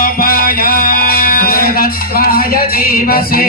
समपायाय जीवसे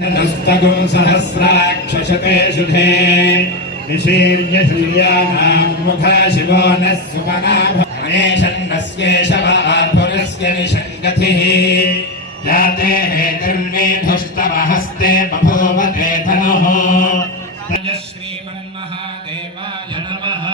नस्तगुं सहस्राक्षशते शुधे निशीर्य शल्यानां मुखा शिवो नः सुमनाभनेशन्नस्येशवापुरस्य निषङ्गतिः याते हेतिर्मेधुस्तवहस्ते बभूवते धनुः श्रीमन्महादेवाय नमः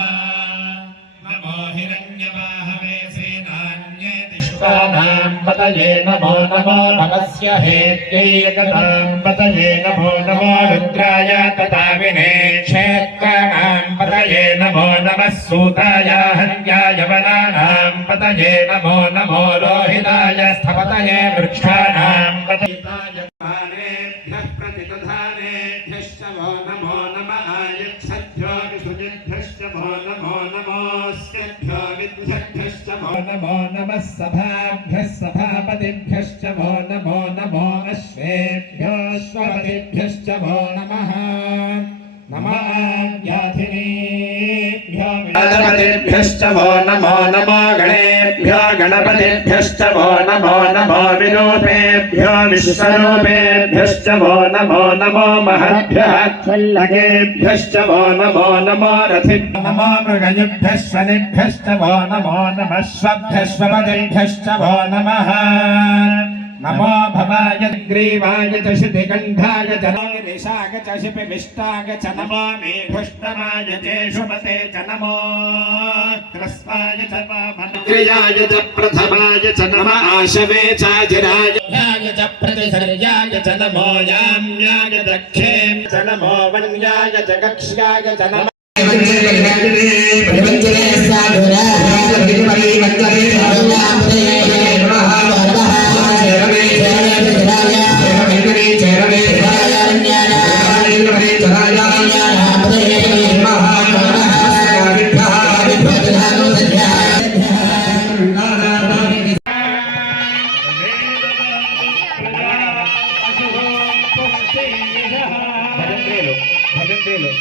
नमो हिरण्यवाहवे सेनान्ये दिष्टानां पतये नमो नमो नमस्य हेत्यैकतां पतये नमो नमो रुद्राय तथा विनेक्षेत्राणां पतये नमो नमः सूताय हन्याय वनानां पतये नमो नमो रोहिताय स्थपतये वृक्षाणां पतये पानेभ्यः प्रतिदधानेभ्यश्च वो नमो नमः आयच्छद्भ्यो विसुजिभ्यश्च वो नमो नमोऽस्तेभ्यो विद्भ्यश्च वो नमो नमः सभाभ्यः सभापतिभ्यश्च वो नमो नमो अश्वेभ्यो अश्वपतिभ्यश्च वो नमः नमः व्याधिनेभ्यो गणपतिभ्यश्च वो नमो नमो गणेभ्यो गणपतिभ्यश्च वो नमो नमो विरूपेभ्यो विश्वरूपेभ्यश्च वो नमो नमो महद्भ्यः क्षल्लकेभ्यश्च वो नमो नमो रथिभ्यो नमो मृगयुभ्यः स्वनिभ्यश्च वो नमो नमः स्वभ्यश्वपतिभ्यश्च वो नमः नमो भवाय ग्रीवाय च शितिकण्ठाय च निशाय च शिपिविष्टाय च नमो मेघुष्टमाय चेषुमते च नमो त्रस्वाय च वामनक्रियाय च प्रथमाय च नमः आशवे चाजिराय च प्रतिसर्याय च नमो याम्याय दक्षें च नमो वन्याय च कक्ष्याय च नमः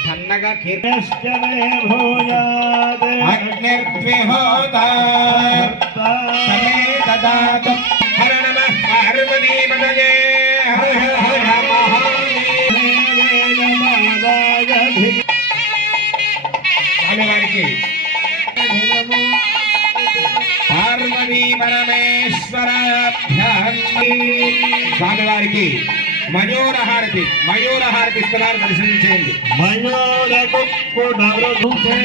सन्नगा कीर्तनश्चमे भूयात् अग्निर्द्विहोता समे ददातु हर नमः पार्वतीपतये हर हर हर महादेव स्वामिवारिकी पार्वती परमेश्वराभ्यां स्वामिवारिकी मयूरहारति స్థలాలు దర్శించేయండి మయూరకుక్కుడవృధుతే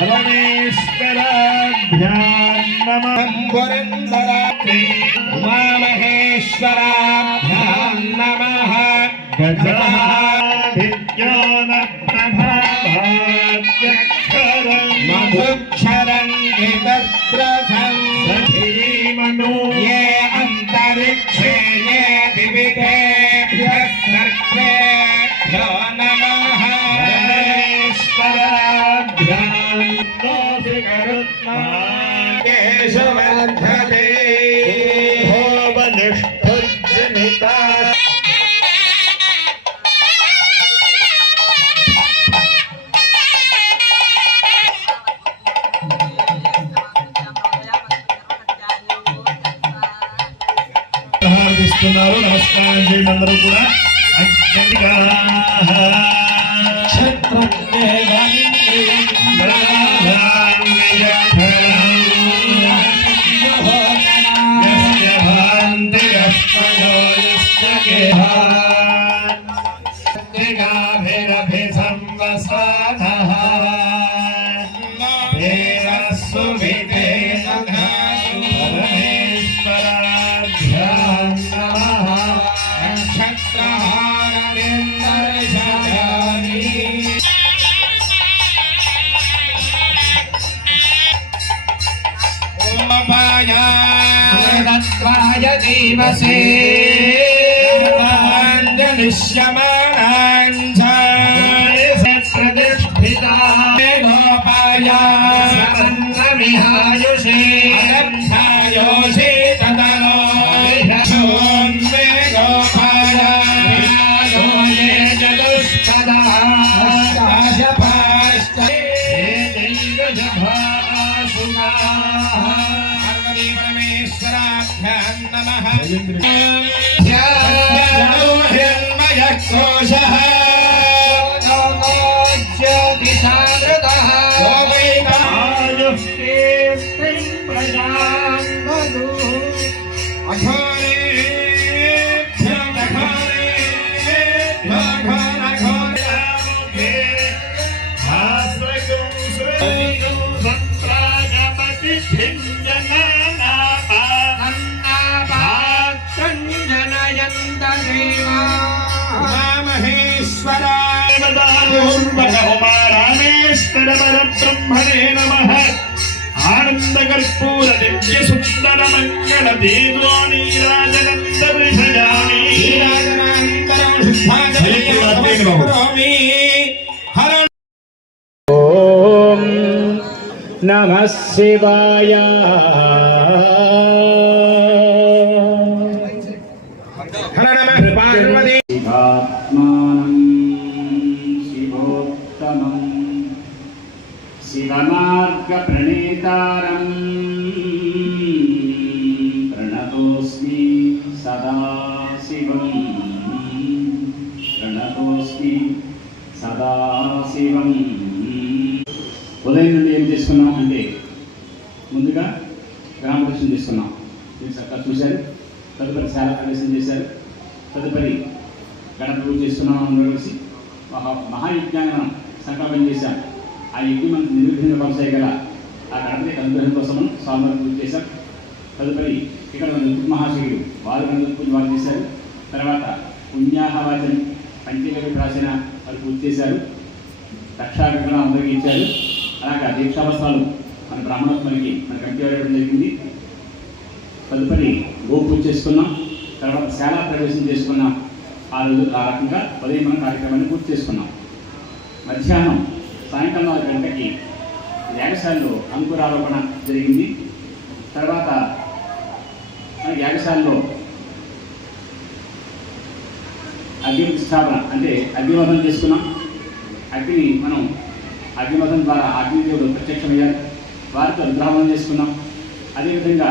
పరమేశ్వరాభ్యాం నమః పురందరాత్రి ఉమామహేశ్వరాభ్యాం నమః గజాధిజ్ఞానప్రభావాద్యక్షరం మధుక్షరం విదత్రసం సఖీమను ఏ అంతరిక్షే ఏ దివితే सर्वेभ्यो नमः परमेश्वराभ्यां केशवर्धते भोवनिष्ठुर्जनिता నమస్కారం చేయండి అందరూ కూడా नमः जीवसे प्रतिष्ठिता गोपाया सन्नमिहायुषे अदर्थायोषे तदनो विषोन्मे गोपाया विहायोये जगुष्पदा पाश्चाशपाश्चे दिव्यजभासुना पार्वती परमेश्वराभ्यां नमः हिरण्मयः कोशः रामेश्वर परब्रह्मणे नमः आनंदकर्पूर दिव्य सुंदर मंगल देवो नीराजनंद विषयामि नीराजनान्तरं शुद्धांगरोमि ओम नमः शिवाय हर नमः पार्वती शिवमार्ग प्रणेतारं प्रणतोस्मि सदा शिवं प्रणतोस्मि सदा शिवं ఉదయం నుండి ఏం చేసుకున్నాం అంటే ముందుగా గ్రామ దర్శనం చేసుకున్నాం మీరు చక్కగా చూశారు తదుపరి శాల ప్రవేశం చేశారు తదుపరి గణప పూజ చేసుకున్నాం అందరూ కలిసి మహాయజ్ఞానం సంకల్పం చేశాం ఆ యజ్ఞం మనకు నిర్విఘ్నంగా కొనసాగల ఆ గణపతి అనుగ్రహం కోసం స్వామివారిని పూజ చేశాం తదుపరి ఇక్కడ మన మహాశివుడు వారు పూజ వారు చేశారు తర్వాత పుణ్యాహవాచని పంచగవి ప్రాచీన వారు పూజ చేశారు రక్షాగ్రహం అందరికీ ఇచ్చారు అలాగా దీక్షావస్థలు మన బ్రాహ్మణోత్మలకి మన కమిటీ ఇవ్వడం జరిగింది తదుపరి గో పూజ చేసుకున్నాం తర్వాత శాలా ప్రవేశం చేసుకున్నాం ఆ రోజు ఆ రకంగా ఉదయం మనం కార్యక్రమాన్ని పూర్తి చేసుకున్నాం మధ్యాహ్నం సాయంకాలం 6 గంటలకి యాగశాలలో అంకురారోపణ జరిగింది తర్వాత యాగశాలలో అగ్ని స్థాపన అంటే అగ్నిమథం చేసుకున్నాం అగ్ని మనం అగ్నిమథం ద్వారా అగ్నిదేవుడు ప్రత్యక్షమయ్యారు వారితో రుద్రావనం చేసుకున్నాం అదేవిధంగా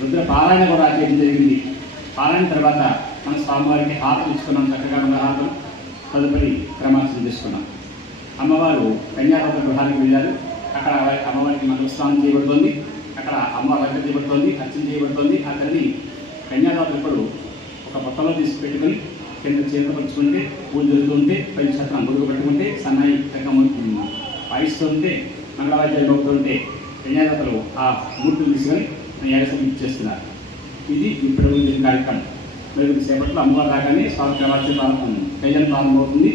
రుద్ర పారాయణ కూడా చేయడం జరిగింది పారాయణ తర్వాత మన స్వామివారికి హారతులు ఇచ్చుకున్నాం చక్కగా మన హారతులు తదుపరి క్రమార్చన చేసుకున్నాం అమ్మవారు కన్యాదాత గృహానికి వెళ్ళారు అక్కడ అమ్మవారికి మంగళస్నానం చేయబడుతోంది అక్కడ అమ్మవారి దగ్గర చేయబడుతోంది అర్చన చేయబడుతోంది అక్కడిని కన్యాదాత ఇప్పుడు ఒక పొట్టలో తీసుకుపెట్టుకొని కింద చేతపరుచుకుంటే పూజ జరుగుతుంటే పై ఛత్రం గొడుగు పెట్టుకుంటే సన్నాయి చక్కగా వాయిస్తుంటే మంగళవాద్యాలు మోగుతుంటే కన్యాదాతలు ఆ మూర్తులు తీసుకొని యాగసం ఇచ్చేస్తున్నారు ఇది ఇప్పుడు కార్యక్రమం మరి సేపట్లో అమ్మవారి రాగానే స్వామి ప్రవాచన కళ్యాణం ప్రారంభమవుతుంది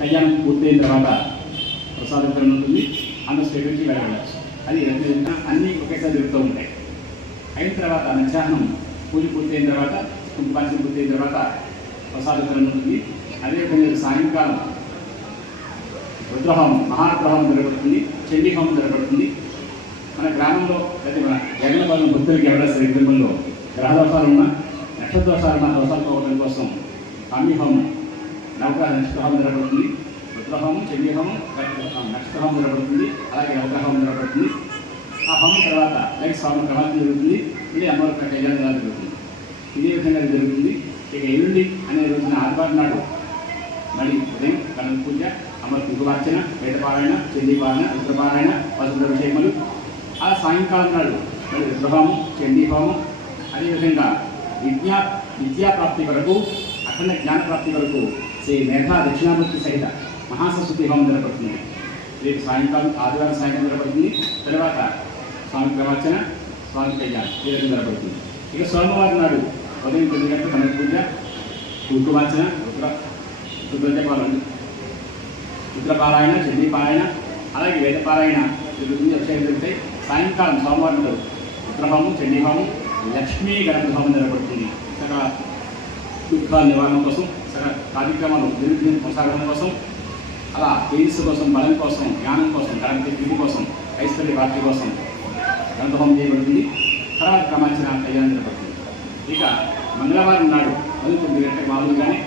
కళ్యాణం పూర్తయిన తర్వాత ప్రసాద వితరణ ఉంటుంది అందరూ స్వీకరించి వెళ్ళవచ్చు అది అన్నీ ఒకేసారి జరుగుతూ ఉంటాయి అయిన తర్వాత మధ్యాహ్నం పూజ పూర్తయిన తర్వాత కుంకుమార్చన పూర్తయిన తర్వాత ప్రసాద వితరణ ఉంటుంది అదేవిధంగా సాయంకాలం రుద్రహోమం మహారుద్రహోమం జరగబడుతుంది చండీహోమం జరగబడుతుంది మన గ్రామంలో లేదా మన జగన్పాలన భక్తులకి ఎవరైనా సరే కుటుంబంలో గ్రహ దోషాలు ఉన్నా నక్షత్ర దోషాలు ఉన్న దోషాలు పోవడం కోసం కామ్యహోమం నవగ్రహ నక్షత్రహోమం జరగబడుతుంది రుద్రహోమం చండీహోమం నక్షత్రహోమం జరగబడుతుంది అలాగే నవగ్రహోమం జరగబడుతుంది ఆ హోమం తర్వాత లైక్ స్వామి ప్రవాహం జరుగుతుంది ఇది అమ్మవారి కళ్యాణం జరుగుతుంది ఇదే విధంగా జరుగుతుంది ఇక ఎల్లుండి అనే రోజున ఆదివారం నాడు మళ్ళీ ఉదయం గణప పూజ అమర కుంకుమార్చన వేదపారాయణ చండీపారాయణ రుద్రపారాయణ పసుపు విషయములు ఆ సాయంకాలం నాడు మరి రుద్రహోమం చండీహోమం అదేవిధంగా విద్యాప్రాప్తి వరకు అఖండ జ్ఞాన ప్రాప్తి వరకు శ్రీ మేధా దక్షిణామూర్తి సహిత మహాసరస్వతి హోమం జరగబడుతుంది రేపు సాయంకాలం ఆదివారం సాయంకాలం జరగబడుతుంది తర్వాత స్వామి ప్రవచన స్వామి కళ్యాణం ఈ విధంగా జరగబడుతుంది ఇక సోమవారం నాడు ఉదయం 9 గంటలకు గణపతి పూజ కుంకుమార్చన రుద్రపారాయణ చండీపారాయణ అలాగే వేదపారాయణ జరుగుతుంది అభిషేకం జరుగుతాయి సాయంకాలం సోమవారం నాడు రుద్రహోమం చండీహోమం లక్ష్మీ గణపతి హోమం జరగబడుతుంది సకల దుఃఖాల నివారణ కోసం, సకల కార్యక్రమాలు అభివృద్ధి కొనసాగడం కోసం, అలా తేజస్సు కోసం, బలం కోసం, జ్ఞానం కోసం, గణపతి ప్రీతి కోసం, ఐశ్వర్య ప్రాప్తి కోసం గ్రంథహోమం చేయబడుతుంది. తర్వాత క్రమాంచిన కళ్యాణం జరగబడుతుంది. ఇక మంగళవారం నాడు 9 గంటలకు మామూలుగానే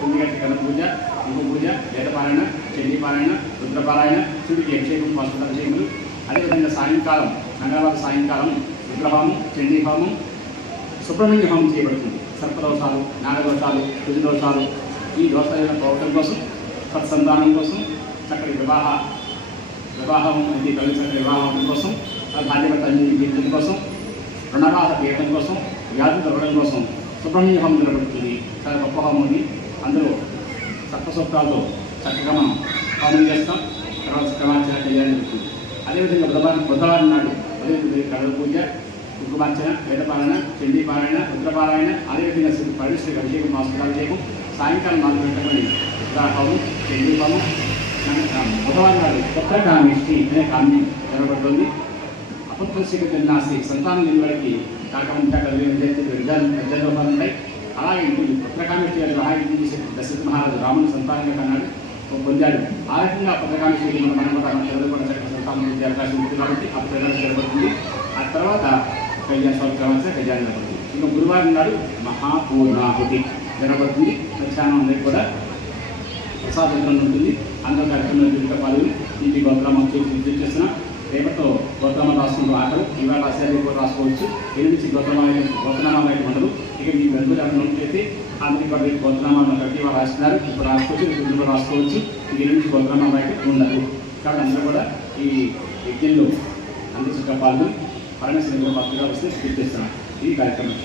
9 గంటల గణపతి పూజ, ఇంకో పూజ, వేదపారాయణ, చండీపారాయణ, రుద్రపారాయణ, సూర్యుడికి అభిషేకం, పశుపతాభిషేకములు. అదేవిధంగా సాయంకాలం, మంగళవారం సాయంకాలం రుద్రహోమం, చండీహోమం, సుబ్రహ్మణ్య హోమం చేయబడుతుంది. సర్పదోషాలు, నాగదోషాలు, కుజదోషాలు, ఈ దోషాలను పోవడం కోసం, సత్సంతానం కోసం, చక్కటి వివాహం ఇది కలిసి చక్కటి వివాహం కోసం, భార్యభర్త జీవితం కోసం, రుణబాధ తీయడం కోసం, వ్యాధులు తగ్గడం కోసం సుబ్రహ్మణ్య హోమం జరగబడుతుంది. చాలా గొప్ప హోమం ఉంది. అందులో సత్వసూత్రాలతో చక్కగా మనం హోమం చేస్తాం. తర్వాత క్రమార్చన కళ్యాణం జరుగుతుంది. అదేవిధంగా బుధవారం నాడు కడల పూజ, కుంకుమార్చన, వేదపారాయణ, చండీపారాయణ, రుద్రపారాయణ, అదేవిధంగా పరమేశ్వరికి అభిషేకం, మాస్పతాభిషేకం, సాయంకాలం 4 గంటలని రుద్రహోమం, చండీహోమం. బుధవారం నాడు పుత్రకామిష్టి అనే కామ్యం జరగబడుతుంది. అపుత్రశీఘ్రనాస్తి, సంతానం లేని వారికి కాకముంట విద్యాలోపాలు ఉంటాయి. అలాగే పుత్రకామిష్టి వివాహాన్ని చేసే దశరథ మహారాజు రాముని సంతానంగా కన్నాడు, పొందాడు. ఆ రకంగా పుత్రకామిష్టి మనం కూడా చక్కటి సంతానం పొందే అవకాశం ఉంటుంది. కాబట్టి ఆ ప్రజలు జరగబడుతుంది. ఆ తర్వాత కళ్యాణ కళ్యాణం జరగబడుతుంది. ఇంకా గురువారం నాడు మహాపూర్ణాహుతి జరగబడుతుంది. మధ్యాహ్నం అందరికీ కూడా ప్రసాదంగా ఉంటుంది. అందరూ కార్యక్రమంలో పాల్గొని ఇంటి గోత్రామం చేస్తున్నాం. రేపటితో గోత్రామం రాసుకుంటూ ఆటలు ఇవాళ రాసేది కూడా రాసుకోవచ్చు. ఎనిమిది గోత్రనామాలు అయితే ఉండదు. ఇక మీ బంధువులు అయితే అందరికీ కూడా రేపు గోత్రనామాలను కలిపి వాళ్ళు రాస్తున్నారు. ఇప్పుడు రాసుకోవచ్చు, రేపు కూడా రాసుకోవచ్చు. ఈ 8 గోత్రనామాలు అయితే ఉండదు. కాబట్టి అందరూ కూడా ఈ యజ్ఞంలో అందరూ చక్కగా పాల్గొని పరమేశ్వరుని భక్తిగా వస్తే పూర్తి చేస్తున్నాం. ఈ కార్యక్రమం